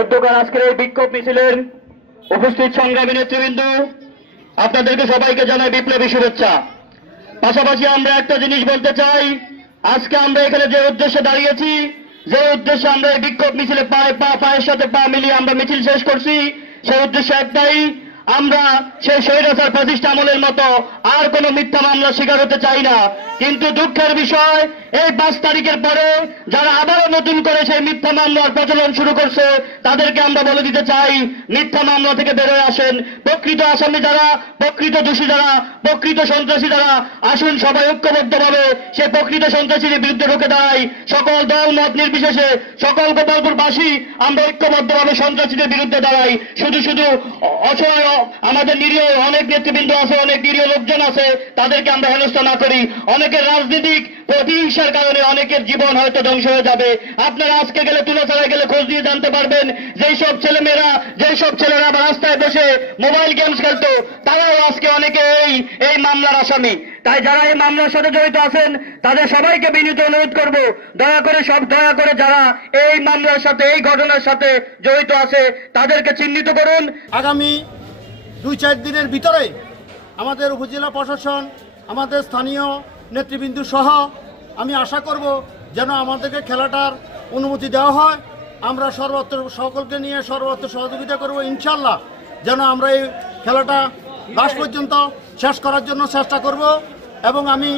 অধ্যকার আজকের এই বিক্ষোভ মিছিলের উপস্থিত সংগ্রামী নেতৃবৃন্দ, আপনাদেরকে সবাইকে জানাই বিপ্লবী শুভেচ্ছা। পাশাপাশি আমরা একটা জিনিস বলতে চাই, আজকে আমরা এখানে যে উদ্দেশ্যে দাঁড়িয়েছি, যে উদ্দেশ্যে আমরা এই বিক্ষোভ মিছিলে পায়ের সাথে পা মিলিয়ে আমরা মিছিল শেষ করছি, সেই উদ্দেশ্য একটাই, আমরা সেই স্বৈরাচার ফ্যাসিস্ট আমলের মতো আর কোনো মিথ্যা মামলা শিকার হতে চাই না। কিন্তু দুঃখের বিষয়, এই 5 তারিখের পরে যারা আবারও নতুন করে সেই মিথ্যা মামলার প্রচলন শুরু করছে, তাদেরকে আমরা বলে দিতে চাই, মিথ্যা মামলা থেকে বেরোয় আসেন। প্রকৃত আসামি যারা, প্রকৃত দোষী যারা, প্রকৃত সন্ত্রাসী যারা, আসুন সবাই ঐক্যবদ্ধভাবে সে প্রকৃত সন্ত্রাসীর বিরুদ্ধে ঢুকে দাঁড়াই। সকল দল মত নির্বিশেষে সকল গোপালপুরবাসী আমরা ঐক্যবদ্ধভাবে সন্ত্রাসীদের বিরুদ্ধে দাঁড়াই। শুধু শুধু অসহায় আমাদের নিরীহ অনেক নেতৃবৃন্দ আছে, অনেক নিরীহ লোকজন আছে, তাদেরকে আমরা হেনস্থা না করি। অনেকের রাজনীতিক প্রতিহিংসার কারণে অনেকের জীবন হয়তো ধ্বংস হয়ে যাবে। আপনারা আজকে গেলে, তুলাছড়ায় গেলে খোঁজ দিয়ে জানতে পারবেন, যেই সব ছেলেরা রাস্তায় বসে মোবাইল গেমস খেলতো, তারাও আজকে অনেকে এই মামলার আসামি। তাই যারা এই মামলার সাথে জড়িত আছেন, তাদের সবাইকে বিনীত অনুরোধ করব, দয়া করে যারা এই মামলার সাথে, এই ঘটনার সাথে জড়িত আছে, তাদেরকে চিহ্নিত করুন। আগামী 2-4 দিনের ভিতরে আমাদের উপজেলা প্রশাসন, আমাদের স্থানীয় নেতৃবৃন্দ সহ আমি আশা করব যেন আমাদেরকে খেলাটার অনুমতি দেওয়া হয়। আমরা সকলকে নিয়ে সর্বত্র সহযোগিতা করব ইনশাল্লাহ, যেন আমরা এই খেলাটা লাস্ট পর্যন্ত শেষ করার জন্য চেষ্টা করব। এবং আমি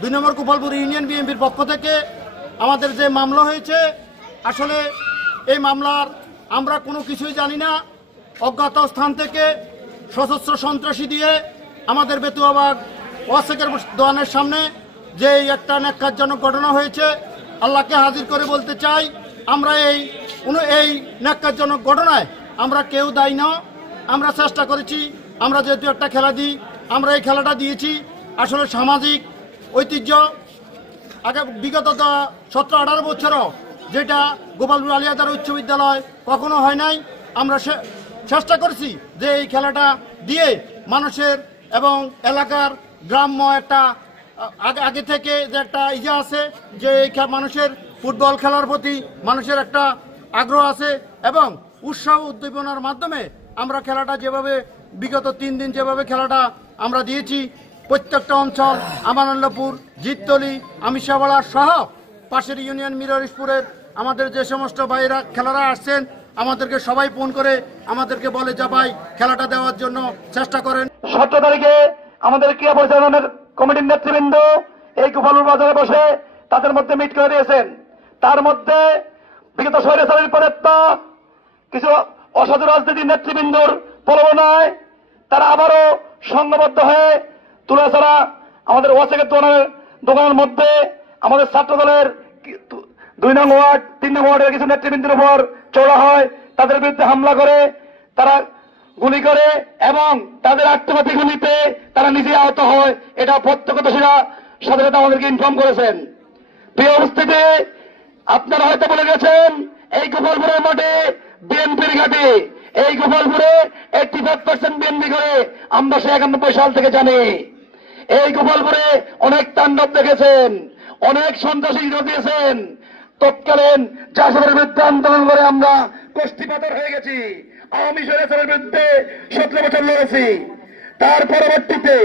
2 নম্বর গোপালপুর ইউনিয়ন বিএনপির পক্ষ থেকে আমাদের যে মামলা হয়েছে, আসলে এই মামলার আমরা কোনো কিছুই জানি না। অজ্ঞাত স্থান থেকে সশস্ত্র সন্ত্রাসী দিয়ে আমাদের বেতুয়াবাগ ওয়াসেকের দোকানের সামনে যে একটা ন্যাক্কারজনক ঘটনা হয়েছে, আল্লাহকে হাজির করে বলতে চাই, আমরা এই ন্যাক্কারজনক ঘটনায় আমরা কেউ দায়ী না। আমরা চেষ্টা করেছি, আমরা যেহেতু একটা খেলা দিই, আমরা এই খেলাটা দিয়েছি আসলে সামাজিক ঐতিহ্য। আগে বিগত 17-18 বছরও যেটা গোপালপুর আলিয়াদার উচ্চ বিদ্যালয় কখনো হয় নাই। আমরা চেষ্টা করছি যে এই খেলাটা দিয়ে মানুষের এবং এলাকার গ্রাম্য একটা আগে থেকে যে একটা ইয়ে আছে, যে এই মানুষের ফুটবল খেলার প্রতি মানুষের একটা আগ্রহ আছে, এবং উৎসাহ উদ্দীপনার মাধ্যমে আমরা খেলাটা যেভাবে বিগত 3 দিন যেভাবে খেলাটা আমরা দিয়েছি, প্রত্যেকটা অঞ্চল, আমানুল্লাহপুর, জিততলি, আমিষাবাড়া সহ পাশের ইউনিয়ন মিররিশপুরের আমাদের যে সমস্ত ভাইয়েরা খেলারা আসছেন, আমাদেরকে সবাই ফোন করে আমাদেরকে বলে যে ভাই খেলাটা দেওয়ার জন্য চেষ্টা করেন। 17 তারিখে আমাদের ক্রীড়া পরিচালনার কমিটির নেতৃবৃন্দ এই গোপালপুর বাজারে বসে তাদের মধ্যে মিট করে দিয়েছেন। তার মধ্যে বিগত স্বৈরাচারের পরে কিছু অসাধু রাজনীতির নেতৃবৃন্দর প্রলোভনায় তারা আবারও সংঘবদ্ধ হয়ে তুলাছড়া আমাদের ওয়াসেকের দোকানের মধ্যে আমাদের ছাত্র দলের 2 নং ওয়ার্ড, 3 নং ওয়ার্ডের কিছু নেতৃবৃন্দের উপর চড়া হয়, তাদের বিরুদ্ধে হামলা করে, তারা গুলি করে এবং তাদের আত্মঘাতী গুলিতে তারা নিজে আহত হয়। এটা প্রত্যক্ষদর্শীরা সাথে সাথে আমাদেরকে ইনফর্ম করেছেন। প্রিয় উপস্থিতি, আপনারা হয়তো বলে গেছেন এই গোপালপুরের মাঠে বিএনপির ঘাঁটি, এই গোপালপুরে 85% বিএনপি করে আমরা 91 সাল থেকে জানি। এই গোপালপুরে অনেক তাণ্ডব দেখেছেন, অনেক সন্ত্রাসী দিয়েছেন। তৎকালীন জাসদের বিরুদ্ধে আন্দোলন করে আমরা কষ্টিপাতর হয়ে গেছি। আওয়ামী স্বৈরাচারের বিরুদ্ধে 17 বছর লড়েছি। তার পরবর্তীতে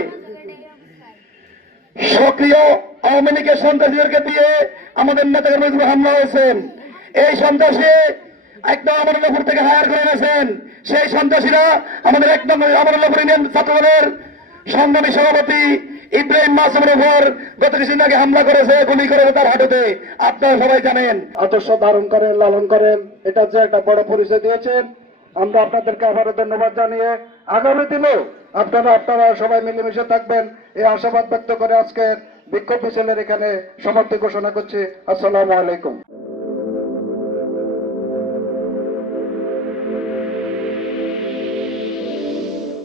সক্রিয় আওয়ামী লীগের সন্ত্রাসীদেরকে দিয়ে আমাদের নেতাদের বিরুদ্ধে হামলা হয়েছেন। এই সন্ত্রাসী একদম আমানুল্লাহপুর থেকে হায়ার করে এনেছেন। সেই সন্ত্রাসীরা আমাদের একদম আমানুল্লাহপুর ইউনিয়ন ছাত্রদলের সংগ্রামী সভাপতি ইব্রাহিম মাসুমের উপর গত কিছুদিন আগে হামলা করেছে, গুলি করেছে তার হাঁটুতে। আপনারা সবাই জানেন। আদর্শ ধারণ করেন, লালন করেন, এটা যে একটা বড় পরিচয় দিয়েছেন। আমরা আপনাদেরকে আবারও ধন্যবাদ জানিয়ে আগামী দিনেও আপনারা সবাই মিলেমিশে থাকবেন এই আশাবাদ ব্যক্ত করে আজকের বিক্ষোভ মিছিলের এখানে সমাপ্তি ঘোষণা করছি। আসসালামু আলাইকুম।